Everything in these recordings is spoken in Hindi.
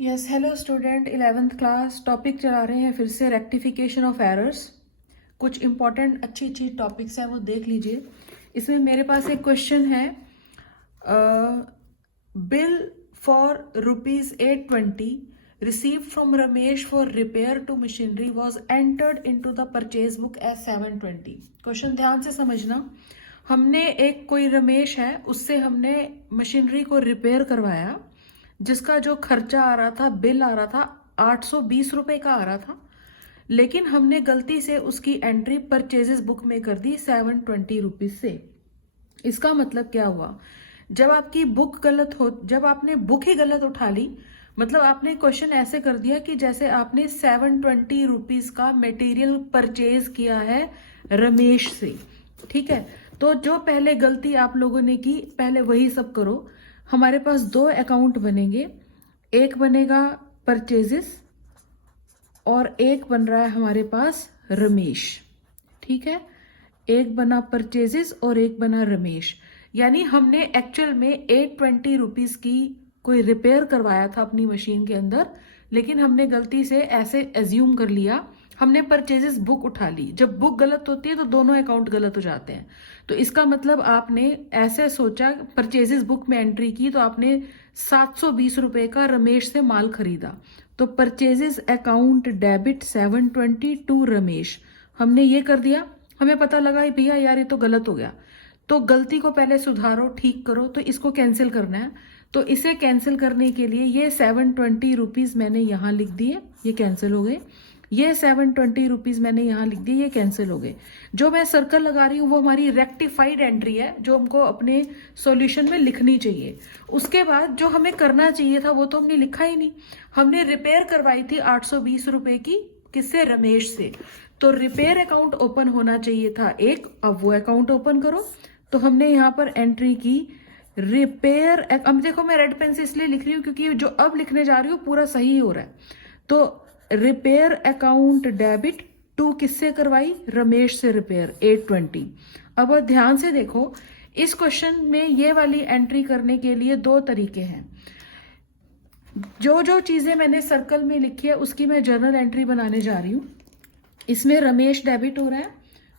Yes hello student 11th class topic चला रहे हैं फिर से रेक्टिफिकेशन ऑफ एरर्स। कुछ इंपॉर्टेंट अच्छी अच्छी टॉपिक्स हैं वो देख लीजिए। इसमें मेरे पास एक क्वेश्चन है, bill for ₹820 received from Ramesh for repair to machinery was entered into the purchase book as 720। Question ध्यान से समझना। हमने एक कोई रमेश है उससे हमने मशीनरी को रिपेयर करवाया जिसका जो खर्चा आ रहा था, बिल आ रहा था 820 रुपए का आ रहा था, लेकिन हमने गलती से उसकी एंट्री परचेजेस बुक में कर दी 720 रुपीज से। इसका मतलब क्या हुआ, जब आपकी बुक गलत हो, जब आपने बुक ही गलत उठा ली, मतलब आपने क्वेश्चन ऐसे कर दिया कि जैसे आपने 720 रुपीज का मटेरियल परचेज किया है रमेश से। ठीक है, तो जो पहले गलती आप लोगों ने की पहले वही सब करो। हमारे पास दो अकाउंट बनेंगे, एक बनेगा परचेजेस और एक बन रहा है हमारे पास रमेश। ठीक है, एक बना परचेजेस और एक बना रमेश। यानी हमने एक्चुअल में 820 रुपीज की कोई रिपेयर करवाया था अपनी मशीन के अंदर, लेकिन हमने गलती से ऐसे एज्यूम कर लिया, हमने परचेजेस बुक उठा ली। जब बुक गलत होती है तो दोनों अकाउंट गलत हो जाते हैं। तो इसका मतलब आपने ऐसे सोचा, परचेजेस बुक में एंट्री की तो आपने 720 रुपए का रमेश से माल खरीदा। तो purchases account debit 720 to Ramesh, हमने ये कर दिया। हमें पता लगा भैया यार ये तो गलत हो गया, तो गलती को पहले सुधारो, ठीक करो। तो इसको कैंसिल करना है, तो इसे कैंसिल करने के लिए ये 720 रुपीज मैंने यहां लिख दिए, ये कैंसिल हो गए। ये 720 रुपीज मैंने यहां लिख दिए, ये कैंसिल हो गए। जो मैं सर्कल लगा रही हूँ वो हमारी रेक्टिफाइड एंट्री है जो हमको अपने सॉल्यूशन में लिखनी चाहिए। उसके बाद जो हमें करना चाहिए था वो तो हमने लिखा ही नहीं। हमने रिपेयर करवाई थी 820 रुपए की, किससे, रमेश से। तो रिपेयर अकाउंट ओपन होना चाहिए था एक, अब वो अकाउंट ओपन करो। तो हमने यहाँ पर एंट्री की रिपेयर। अब देखो मैं रेड पेन से इसलिए लिख रही हूँ क्योंकि जो अब लिखने जा रही हूँ पूरा सही हो रहा है। तो रिपेयर अकाउंट डेबिट टू किससे करवाई, रमेश से रिपेयर 820। अब ध्यान से देखो, इस क्वेश्चन में ये वाली एंट्री करने के लिए दो तरीके हैं। जो जो चीजें मैंने सर्कल में लिखी है उसकी मैं जर्नल एंट्री बनाने जा रही हूं। इसमें रमेश डेबिट हो रहा है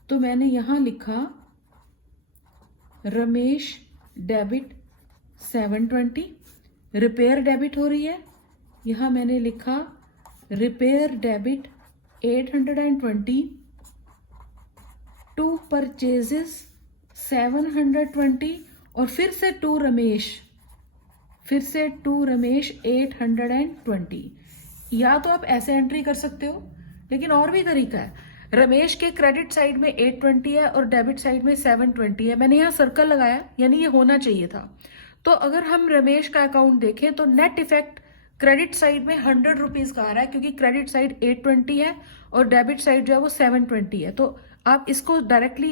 तो मैंने यहां लिखा रमेश डेबिट 720। रिपेयर डेबिट हो रही है, यहां मैंने लिखा रिपेयर डेबिट 820 टू परचेजेस 720 और फिर से टू रमेश, फिर से टू रमेश 820। या तो आप ऐसे एंट्री कर सकते हो, लेकिन और भी तरीका है। रमेश के क्रेडिट साइड में 820 है और डेबिट साइड में 720 है। मैंने यहाँ सर्कल लगाया, यानी ये होना चाहिए था। तो अगर हम रमेश का अकाउंट देखें तो नेट इफेक्ट क्रेडिट साइड में 100 रुपीज का आ रहा है क्योंकि क्रेडिट साइड 820 है और डेबिट साइड जो है वो 720 है। तो आप इसको डायरेक्टली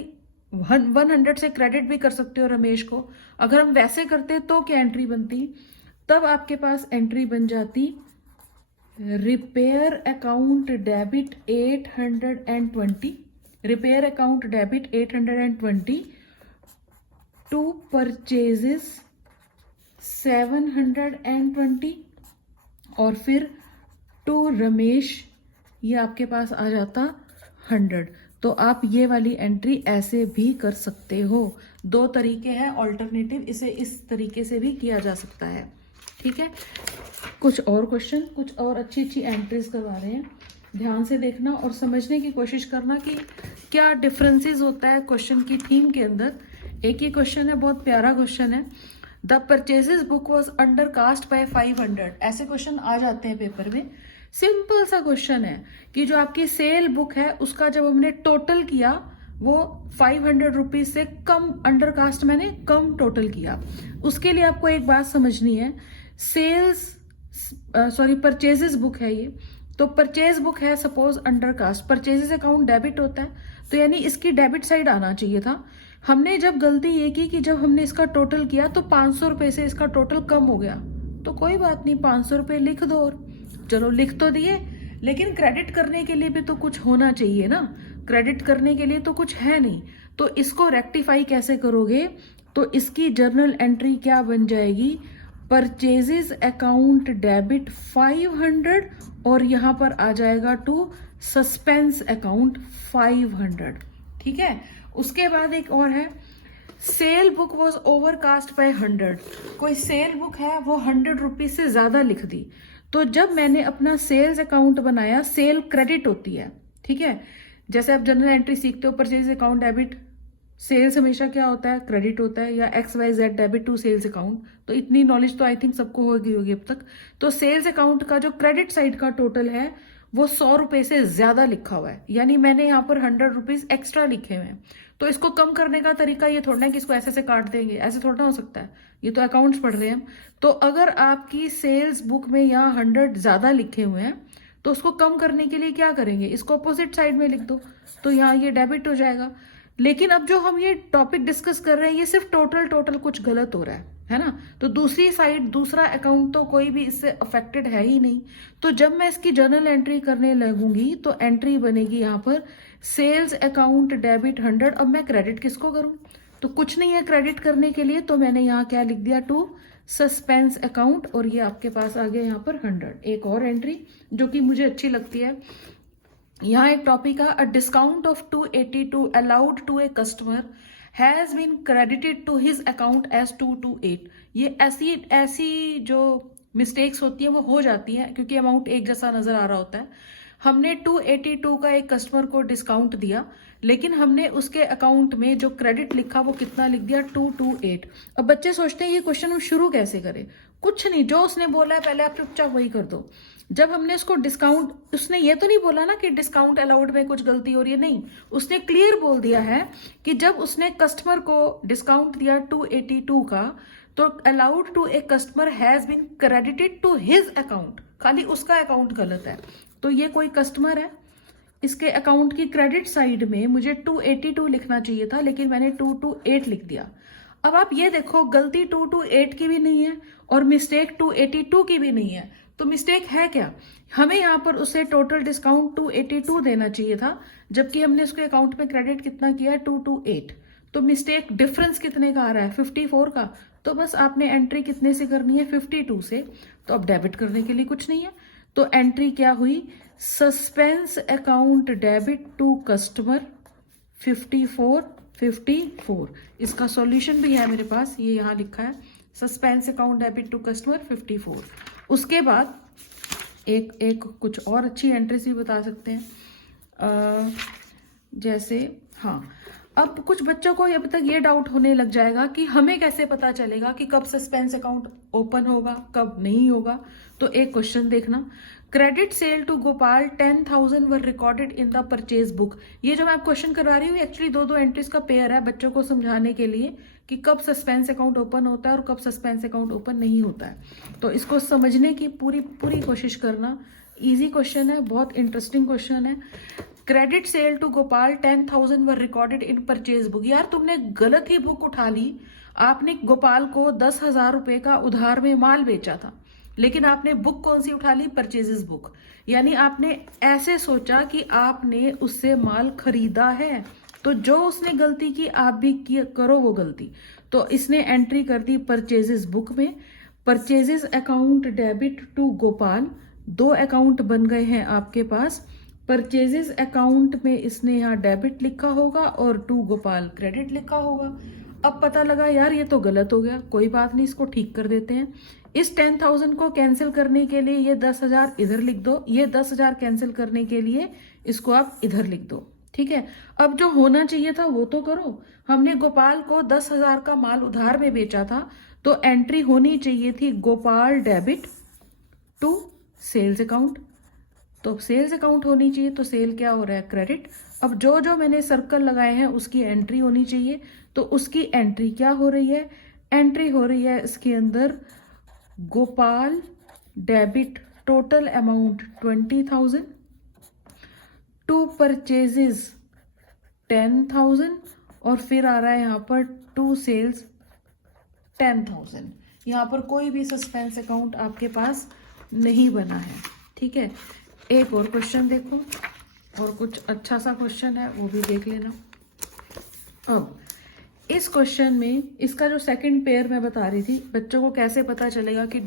100 से क्रेडिट भी कर सकते हो रमेश को। अगर हम वैसे करते तो क्या एंट्री बनती, तब आपके पास एंट्री बन जाती repair account debit 820, repair account debit 820 to purchases 720 और फिर टू रमेश, ये आपके पास आ जाता 100। तो आप ये वाली एंट्री ऐसे भी कर सकते हो। दो तरीके हैं ऑल्टरनेटिव, इसे इस तरीके से भी किया जा सकता है। ठीक है, कुछ और क्वेश्चन, कुछ और अच्छी अच्छी एंट्रीज करवा रहे हैं। ध्यान से देखना और समझने की कोशिश करना कि क्या डिफरेंसेस होता है क्वेश्चन की थीम के अंदर। एक ही क्वेश्चन है, बहुत प्यारा क्वेश्चन है। The purchases book was under cast by 500। ऐसे क्वेश्चन आ जाते हैं पेपर में। सिंपल सा क्वेश्चन है कि जो आपकी सेल बुक है उसका जब हमने टोटल किया वो 500 रुपीज से कम, अंडर कास्ट मैंने कम टोटल किया। उसके लिए आपको एक बात समझनी है, परचेजेस बुक है ये, तो परचेज बुक है suppose under cast, purchases account debit होता है, तो यानी इसकी डेबिट साइड आना चाहिए था। हमने जब गलती ये की कि जब हमने इसका टोटल किया तो 500 रुपए से इसका टोटल कम हो गया। तो कोई बात नहीं, 500 रुपए लिख दो, और चलो लिख तो दिए, लेकिन क्रेडिट करने के लिए भी तो कुछ होना चाहिए ना। क्रेडिट करने के लिए तो कुछ है नहीं, तो इसको रेक्टिफाई कैसे करोगे, तो इसकी जर्नल एंट्री क्या बन जाएगी, परचेजेस अकाउंट डेबिट 500 और यहाँ पर आ जाएगा टू सस्पेंस अकाउंट 500। ठीक है, उसके बाद एक और है, cell book was overcast bye 100। कोई सेल बुक है वो 100 रुपीज से ज्यादा लिख दी, तो जब मैंने अपना सेल्स अकाउंट बनाया, सेल क्रेडिट होती है। ठीक है, जैसे आप जनरल एंट्री सीखते हो, परचेज अकाउंट डेबिट, सेल्स हमेशा क्या होता है, क्रेडिट होता है, या XYZ debit to sales account. तो इतनी नॉलेज तो आई थिंक सबको होगी अब तक। तो सेल्स अकाउंट का जो क्रेडिट साइड का टोटल है वो 100 रुपए से ज्यादा लिखा हुआ है, यानी मैंने यहाँ पर 100 रुपीज एक्स्ट्रा लिखे हुए हैं। तो इसको कम करने का तरीका ये थोड़ा है कि इसको ऐसे से काट देंगे, ऐसे थोड़ा हो सकता है, ये तो अकाउंट्स पढ़ रहे हैं हम। तो अगर आपकी सेल्स बुक में यहाँ 100 ज्यादा लिखे हुए हैं तो उसको कम करने के लिए क्या करेंगे, इसको अपोजिट साइड में लिख दो, तो यहाँ ये डेबिट हो जाएगा। लेकिन अब जो हम ये टॉपिक डिस्कस कर रहे हैं ये सिर्फ टोटल कुछ गलत हो रहा है ना, तो दूसरी साइड, दूसरा अकाउंट तो कोई भी इससे अफेक्टेड है ही नहीं। तो जब मैं इसकी जर्नल एंट्री करने लगूंगी तो एंट्री बनेगी यहाँ पर सेल्स अकाउंट डेबिट 100। अब मैं क्रेडिट किसको करूं, तो कुछ नहीं है क्रेडिट करने के लिए, तो मैंने यहाँ क्या लिख दिया, टू सस्पेंस अकाउंट, और ये आपके पास आ गया यहाँ पर 100। एक और एंट्री जो कि मुझे अच्छी लगती है, यहाँ एक टॉपिक है, a discount of 282 allowed to a customer has been credited to his account as 228। ये ऐसी जो मिस्टेक्स होती है वो हो जाती है क्योंकि अमाउंट एक जैसा नजर आ रहा होता है। हमने 282 का एक कस्टमर को डिस्काउंट दिया, लेकिन हमने उसके अकाउंट में जो क्रेडिट लिखा वो कितना लिख दिया, 228। अब बच्चे सोचते हैं ये क्वेश्चन हम शुरू कैसे करें, कुछ नहीं, जो उसने बोला है पहले आप चुपचाप वही कर दो। जब हमने उसको डिस्काउंट, उसने ये तो नहीं बोला ना कि डिस्काउंट अलाउड में कुछ गलती हो रही है, नहीं, उसने क्लियर बोल दिया है कि जब उसने कस्टमर को डिस्काउंट दिया 282 का, तो allowed to a customer has been credited to his account, खाली उसका अकाउंट गलत है। तो ये कोई कस्टमर है, इसके अकाउंट की क्रेडिट साइड में मुझे 282 लिखना चाहिए था, लेकिन मैंने 228 लिख दिया। अब आप ये देखो, गलती 228 की भी नहीं है और मिस्टेक 282 की भी नहीं है, तो मिस्टेक है क्या, हमें यहाँ पर उसे टोटल डिस्काउंट 282 देना चाहिए था, जबकि हमने उसके अकाउंट में क्रेडिट कितना किया है, 228। तो मिस्टेक डिफरेंस कितने का आ रहा है, 54 का। तो बस आपने एंट्री कितने से करनी है, 52 से। तो अब डेबिट करने के लिए कुछ नहीं है, तो एंट्री क्या हुई, suspense account debit to customer 54। इसका सॉल्यूशन भी है मेरे पास, ये यहाँ लिखा है, suspense account debit to customer 54। उसके बाद एक कुछ और अच्छी एंट्रीज भी बता सकते हैं, जैसे हाँ, अब कुछ बच्चों को अब तक ये डाउट होने लग जाएगा कि हमें कैसे पता चलेगा कि कब सस्पेंस अकाउंट ओपन होगा, कब नहीं होगा। तो एक क्वेश्चन देखना, credit sale to Gopal 10,000 were recorded in the purchase book. ये जो मैं आप क्वेश्चन करवा रही हूँ एक्चुअली दो एंट्रीज का पेयर है बच्चों को समझाने के लिए कि कब सस्पेंस अकाउंट ओपन होता है और कब सस्पेंस अकाउंट ओपन नहीं होता है। तो इसको समझने की पूरी कोशिश करना, इजी क्वेश्चन है, बहुत इंटरेस्टिंग क्वेश्चन है। Credit sale to Gopal 10,000 were recorded in purchase book. यार तुमने गलत ही बुक उठा ली, आपने गोपाल को 10,000 रुपए का उधार में माल बेचा था, लेकिन आपने बुक कौन सी उठा ली, परचेजेस बुक। यानी आपने ऐसे सोचा कि आपने उससे माल खरीदा है, तो जो उसने गलती की आप भी करो वो गलती। तो इसने एंट्री कर दी परचेजेस बुक में, purchases account debit to Gopal, दो अकाउंट बन गए हैं आपके पास। परचेजेस अकाउंट में इसने यहाँ डेबिट लिखा होगा और टू गोपाल क्रेडिट लिखा होगा। अब पता लगा यार ये तो गलत हो गया, कोई बात नहीं, इसको ठीक कर देते हैं। इस 10,000 को कैंसिल करने के लिए ये 10,000 इधर लिख दो, ये 10,000 कैंसिल करने के लिए इसको आप इधर लिख दो, ठीक है। अब जो होना चाहिए था वो तो करो, हमने गोपाल को 10,000 का माल उधार में बेचा था, तो एंट्री होनी चाहिए थी Gopal debit to sales account, तो सेल्स अकाउंट होनी चाहिए, तो सेल क्या हो रहा है, क्रेडिट। अब जो जो मैंने सर्कल लगाए हैं उसकी एंट्री होनी चाहिए, तो उसकी एंट्री क्या हो रही है, एंट्री हो रही है इसके अंदर Gopal debit total amount 20,000 to purchases 10,000 और फिर आ रहा है यहाँ पर टू सेल्स 10,000। यहाँ पर कोई भी सस्पेंस अकाउंट आपके पास नहीं बना है, ठीक है। एक और क्वेश्चन देखो, और कुछ अच्छा सा क्वेश्चन है वो भी देख लेना। अब इस क्वेश्चन में इसका जो सेकंड पेयर मैं बता रही थी, बच्चों को कैसे पता चलेगा कि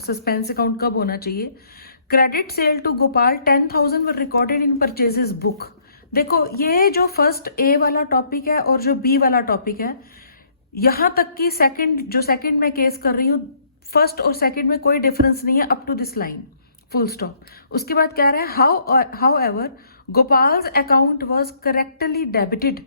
सस्पेंस अकाउंट कब होना चाहिए। Credit sale to Gopal 10,000 were recorded in purchases book. देखो ये जो फर्स्ट ए वाला टॉपिक है और जो बी वाला टॉपिक है, यहां तक कि सेकंड मैं केस कर रही हूं, फर्स्ट और सेकंड में कोई डिफरेंस नहीं है up to this line, full stop. उसके बाद कह रहा है however Gopal's account was correctly debited.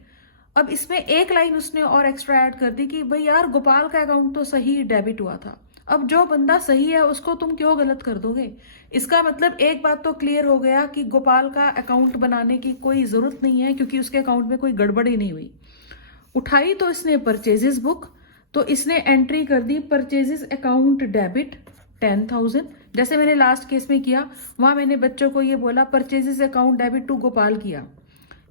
अब इसमें एक लाइन उसने और एक्स्ट्रा ऐड कर दी कि भाई यार गोपाल का अकाउंट तो सही डेबिट हुआ था। अब जो बंदा सही है उसको तुम क्यों गलत कर दोगे? इसका मतलब एक बात तो क्लियर हो गया कि गोपाल का अकाउंट बनाने की कोई जरूरत नहीं है, क्योंकि उसके अकाउंट में कोई गड़बड़ ही नहीं हुई। उठाई तो इसने परचेजेस बुक, तो इसने एंट्री कर दी परचेजेस अकाउंट डेबिट 10,000, जैसे मैंने लास्ट केस में किया। वहां मैंने बच्चों को ये बोला purchases account debit to Gopal किया,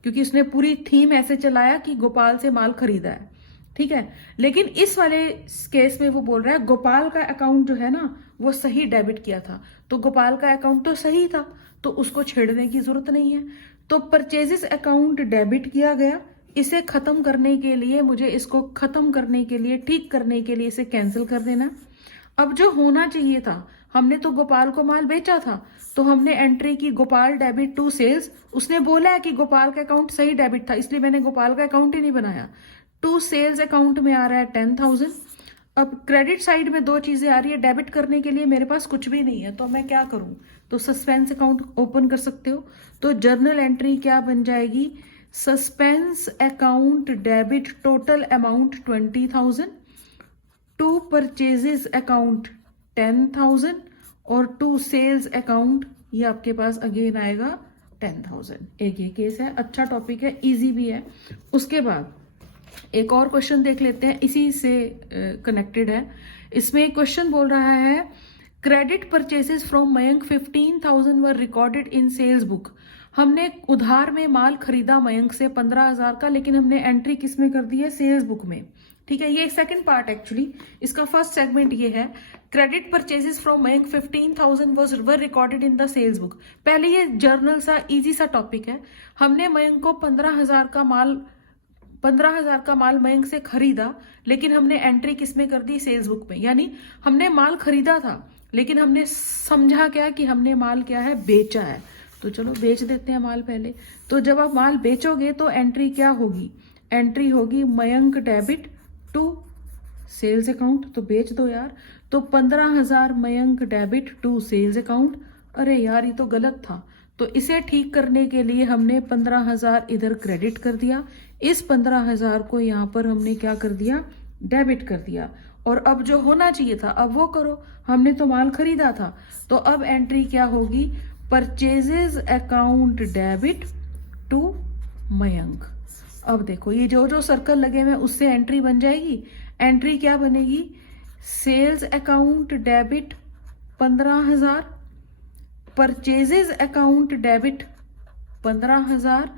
क्योंकि उसने पूरी थीम ऐसे चलाया कि गोपाल से माल खरीदा है, ठीक है। लेकिन इस वाले केस में वो बोल रहा है गोपाल का अकाउंट जो है ना वो सही डेबिट किया था, तो गोपाल का अकाउंट तो सही था, तो उसको छेड़ने की जरूरत नहीं है। तो परचेजेस अकाउंट डेबिट किया गया। इसे खत्म करने के लिए, मुझे इसको खत्म करने के लिए, ठीक करने के लिए इसे कैंसिल कर देना। अब जो होना चाहिए था, हमने तो गोपाल को माल बेचा था, तो हमने एंट्री की गोपाल डेबिट टू सेल्स। उसने बोला है कि गोपाल का अकाउंट सही डेबिट था, इसलिए मैंने गोपाल का अकाउंट ही नहीं बनाया। टू सेल्स अकाउंट में आ रहा है 10,000। अब क्रेडिट साइड में दो चीजें आ रही है, डेबिट करने के लिए मेरे पास कुछ भी नहीं है, तो मैं क्या करूं? तो सस्पेंस अकाउंट ओपन कर सकते हो। तो जर्नल एंट्री क्या बन जाएगी? Suspense account debit total amount 20,000, to purchases account 10,000 और टू सेल्स अकाउंट ये आपके पास अगेन आएगा 10,000। एक ये केस है, अच्छा टॉपिक है, इजी भी है। उसके बाद एक और क्वेश्चन देख लेते हैं, इसी से कनेक्टेड है। इसमें एक क्वेश्चन बोल रहा है credit purchases from Mayank 15,000 were recorded in sales book. हमने उधार में माल खरीदा मयंक से 15,000 का, लेकिन हमने एंट्री किस में कर दी है? सेल्स बुक में, ठीक है। ये सेकंड पार्ट एक्चुअली, इसका फर्स्ट सेगमेंट ये है credit purchases from Mayank 15,000 were recorded in the sales book. पहले ये जर्नल सा इजी सा टॉपिक है। हमने मयंक को 15,000 का माल मयंक से खरीदा, लेकिन हमने एंट्री किस में कर दी? सेल्स बुक में। यानी हमने माल खरीदा था, लेकिन हमने समझा क्या कि हमने माल क्या है? बेचा है। तो चलो बेच देते हैं माल पहले। तो जब आप माल बेचोगे तो एंट्री क्या होगी? एंट्री होगी Mayank debit to sales account, तो बेच दो यार। तो 15,000 Mayank debit to sales account. अरे यार ये तो गलत था, तो इसे ठीक करने के लिए हमने 15,000 इधर क्रेडिट कर दिया, इस 15,000 को यहाँ पर हमने क्या कर दिया? डेबिट कर दिया। और अब जो होना चाहिए था अब वो करो, हमने तो माल खरीदा था, तो अब एंट्री क्या होगी? Purchases account debit to Mayank. अब देखो ये जो जो सर्कल लगे हुए उससे एंट्री बन जाएगी। एंट्री क्या बनेगी? Sales account debit 15,000, purchases account debit 15,000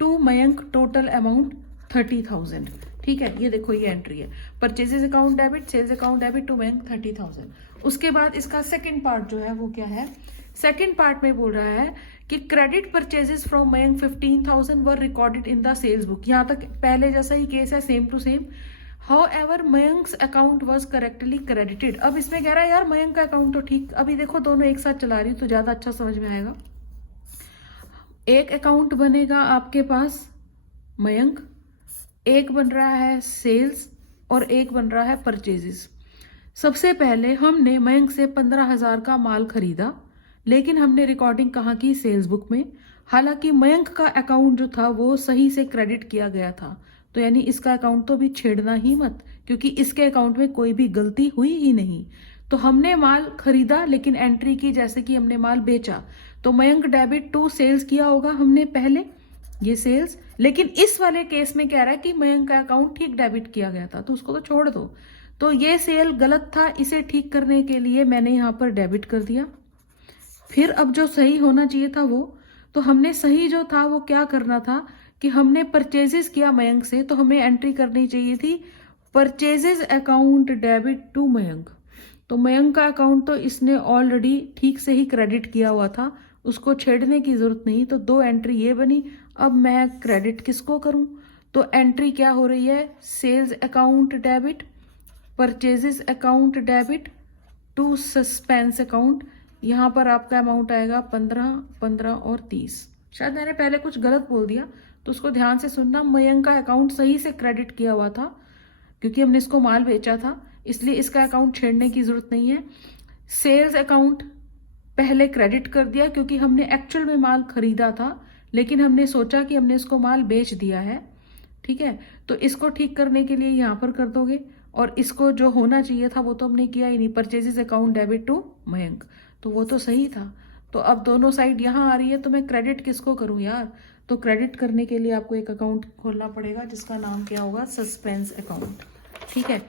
to Mayank total amount 30,000, ठीक है। ये देखो ये एंट्री है, purchases account debit, sales account debit to Mayank 30,000। उसके बाद इसका सेकंड पार्ट जो है वो क्या है? सेकंड पार्ट में बोल रहा है कि credit purchases from Mayank 15,000 were recorded in the sales book. यहां तक पहले जैसा ही केस है, same to same. However Mayank's account was correctly credited. अब इसमें कह रहा है यार मयंक का अकाउंट तो ठीक, अभी देखो दोनों एक साथ चला रही हूं तो ज्यादा अच्छा समझ में आएगा। एक अकाउंट बनेगा आपके पास मयंक, एक बन रहा है सेल्स और एक बन रहा है परचेजेस। सबसे पहले हमने मयंक से 15,000 का माल खरीदा, लेकिन हमने रिकॉर्डिंग कहाँ की? सेल्स बुक में। हालांकि मयंक का अकाउंट जो था वो सही से क्रेडिट किया गया था, तो यानी इसका अकाउंट तो भी छेड़ना ही मत, क्योंकि इसके अकाउंट में कोई भी गलती हुई ही नहीं। तो हमने माल खरीदा लेकिन एंट्री की जैसे कि हमने माल बेचा, तो मयंक डेबिट टू सेल्स किया होगा हमने पहले, ये सेल्स। लेकिन इस वाले केस में कह रहा है कि मयंक का अकाउंट ठीक डेबिट किया गया था, तो उसको तो छोड़ दो। तो ये सेल गलत था, इसे ठीक करने के लिए मैंने यहाँ पर डेबिट कर दिया। फिर अब जो सही होना चाहिए था वो, तो हमने सही जो था वो क्या करना था कि हमने परचेजेस किया मयंक से, तो हमें एंट्री करनी चाहिए थी purchases account debit to Mayank. तो मयंक का अकाउंट तो इसने ऑलरेडी ठीक से ही क्रेडिट किया हुआ था, उसको छेड़ने की जरूरत नहीं, तो दो एंट्री ये बनी। अब मैं क्रेडिट किसको करूं? तो एंट्री क्या हो रही है, sales account debit, purchases account debit to suspense account. यहाँ पर आपका अमाउंट आएगा 15, 15 और 30। शायद मैंने पहले कुछ गलत बोल दिया तो उसको ध्यान से सुनना। मयंक का अकाउंट सही से क्रेडिट किया हुआ था क्योंकि हमने इसको माल बेचा था, इसलिए इसका अकाउंट छेड़ने की जरूरत नहीं है। सेल्स अकाउंट पहले क्रेडिट कर दिया क्योंकि हमने एक्चुअल में माल खरीदा था, लेकिन हमने सोचा कि हमने इसको माल बेच दिया है, ठीक है। तो इसको ठीक करने के लिए यहाँ पर कर दोगे, और इसको जो होना चाहिए था वो तो हमने किया ही नहीं, purchases account debit to Mayank, तो वो तो सही था। तो अब दोनों साइड यहाँ आ रही है, तो मैं क्रेडिट किसको करूँ यार, तो क्रेडिट करने के लिए आपको एक अकाउंट खोलना पड़ेगा जिसका नाम क्या होगा, सस्पेंस अकाउंट, ठीक है।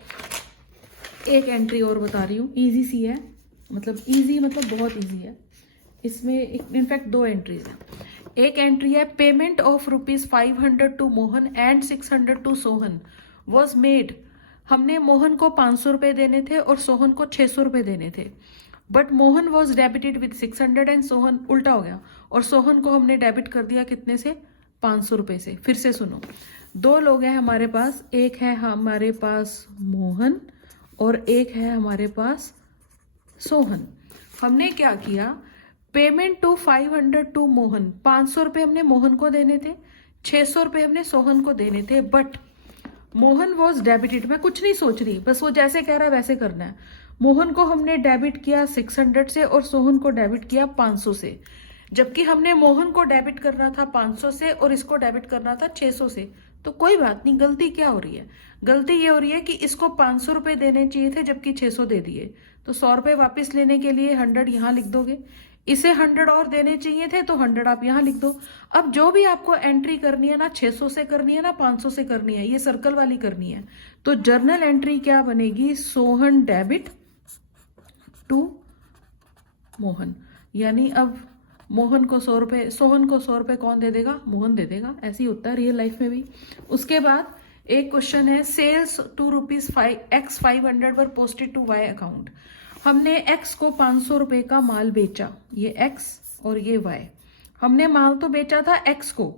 एक एंट्री और बता रही हूँ, इजी सी है, मतलब इजी मतलब बहुत इजी है। इसमें इनफैक्ट 2 एंट्रीज हैं। एक एंट्री है payment of ₹500 to Mohan and 600 to Sohan was made. हमने मोहन को 500 रुपए देने थे और सोहन को 600 रुपए देने थे, but Mohan was debited with 600 and Sohan, उल्टा हो गया, और सोहन को हमने डेबिट कर दिया कितने से, 500 रुपए से। फिर से सुनो, 2 लोग हैं हमारे पास, एक है हमारे पास मोहन और एक है हमारे पास सोहन। हमने क्या किया, पेमेंट टू 500 टू मोहन, 500 रुपए हमने मोहन को देने थे, 600 रुपए हमने सोहन को देने थे, बट मोहन वॉज डेबिटेड। मैं कुछ नहीं सोच रही, बस वो जैसे कह रहा है वैसे करना है। मोहन को हमने डेबिट किया 600 से और सोहन को डेबिट किया 500 से, जबकि हमने मोहन को डेबिट करना था 500 से और इसको डेबिट करना था 600 से। तो कोई बात नहीं, गलती क्या हो रही है, गलती ये हो रही है कि इसको 500 रुपए देने चाहिए थे जबकि 600 दे दिए, तो 100 रुपए वापस लेने के लिए 100 यहाँ लिख दोगे, इसे 100 और देने चाहिए थे तो 100 आप यहाँ लिख दो। अब जो भी आपको एंट्री करनी है ना 600 से करनी है ना 500 से करनी है, ये सर्कल वाली करनी है, तो जर्नल एंट्री क्या बनेगी, सोहन डेबिट टू मोहन। यानी अब मोहन को 100 रुपए, सोहन को 100 रुपए कौन दे देगा, मोहन दे देगा। ऐसे ही होता है रियल लाइफ में भी। उसके बाद एक क्वेश्चन है, sales to ₹500 were posted to Y account. हमने x को 500 रुपए का माल बेचा, ये x और ये y। हमने माल तो बेचा था x को,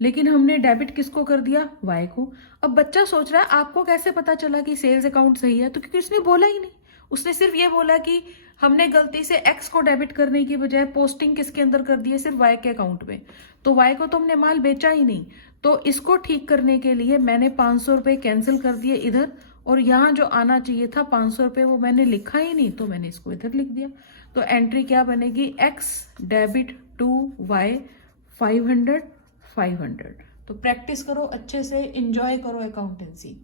लेकिन हमने डेबिट किसको कर दिया, y को। अब बच्चा सोच रहा है आपको कैसे पता चला कि सेल्स अकाउंट सही है, तो क्योंकि उसने बोला ही नहीं, उसने सिर्फ ये बोला कि हमने गलती से x को डेबिट करने की बजाय पोस्टिंग किसके अंदर कर दी है, सिर्फ y के अकाउंट में, तो y को तो हमने माल बेचा ही नहीं। तो इसको ठीक करने के लिए मैंने 500 रुपए कैंसिल कर दिए इधर, और यहाँ जो आना चाहिए था 500 रुपए वो मैंने लिखा ही नहीं, तो मैंने इसको इधर लिख दिया। तो एंट्री क्या बनेगी, x डेबिट टू y 500 500। तो प्रैक्टिस करो अच्छे से, एंजॉय करो अकाउंटेंसी।